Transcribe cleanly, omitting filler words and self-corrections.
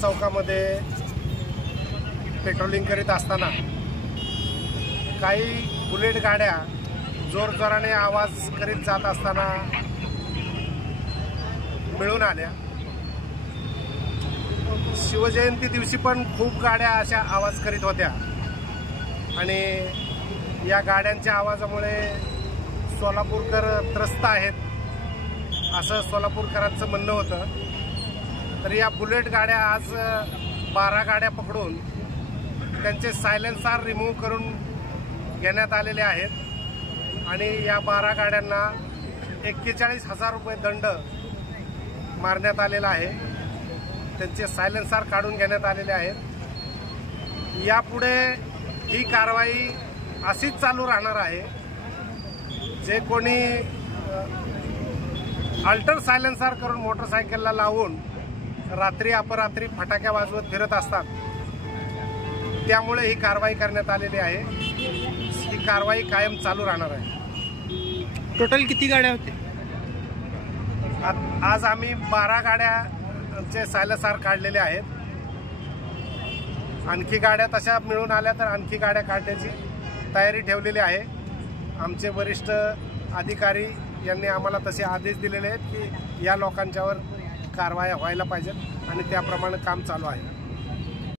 चौकामध्ये पेट्रोलिंग करीत असताना काही बुलेट गाड्या जोरजोराने आवाज करीत जात असताना मिळून आल्या। शिवजयंती दिवशी पण खूप गाड्या अशा आवाज करीत होत्या आणि या गाड्यांच्या आवाजामुळे सोलापूरकर त्रस्त आहेत असं सोलापूरकरांचं म्हणणं होतं। तर या बुलेट गाड्या आज 12 गाड्या पकडून त्यांचे सायलेन्सर रिमूव्ह करून घेण्यात आलेले आहेत आणि या 12 गाड्यांना 41,000 रुपये दंड मारण्यात आलेला आहे। त्यांचे सायलेन्सर काढून घेण्यात आलेले आहेत। यापुढे ही कारवाई अशीच चालू राहणार आहे। जे कोणी अल्टर सायलेन्सर करून मोटरसायकलला लावून रात्री अपरात्री फटाक्या वाजवत फिरत असतात त्यामुळे ही कारवाई करण्यात आलेली आहे। ही कारवाई कायम चालू राहणार आहे। टोटल किती गाड्या होते? आज आम्ही 12 गाड्यांचे सायलेन्सर काढलेले आहेत। आणखी गाड्या तशा मिळून आल्या तर आणखी गाड्या काढण्याची तयारी ठेवलेली आहे। आमचे वरिष्ठ अधिकारी यांनी आम्हाला तसे आदेश दिलेले आहेत की या लोकांच्यावर कारवाया व्हायला पाहिजेत आणि त्याप्रमाणे काम चालू आहे।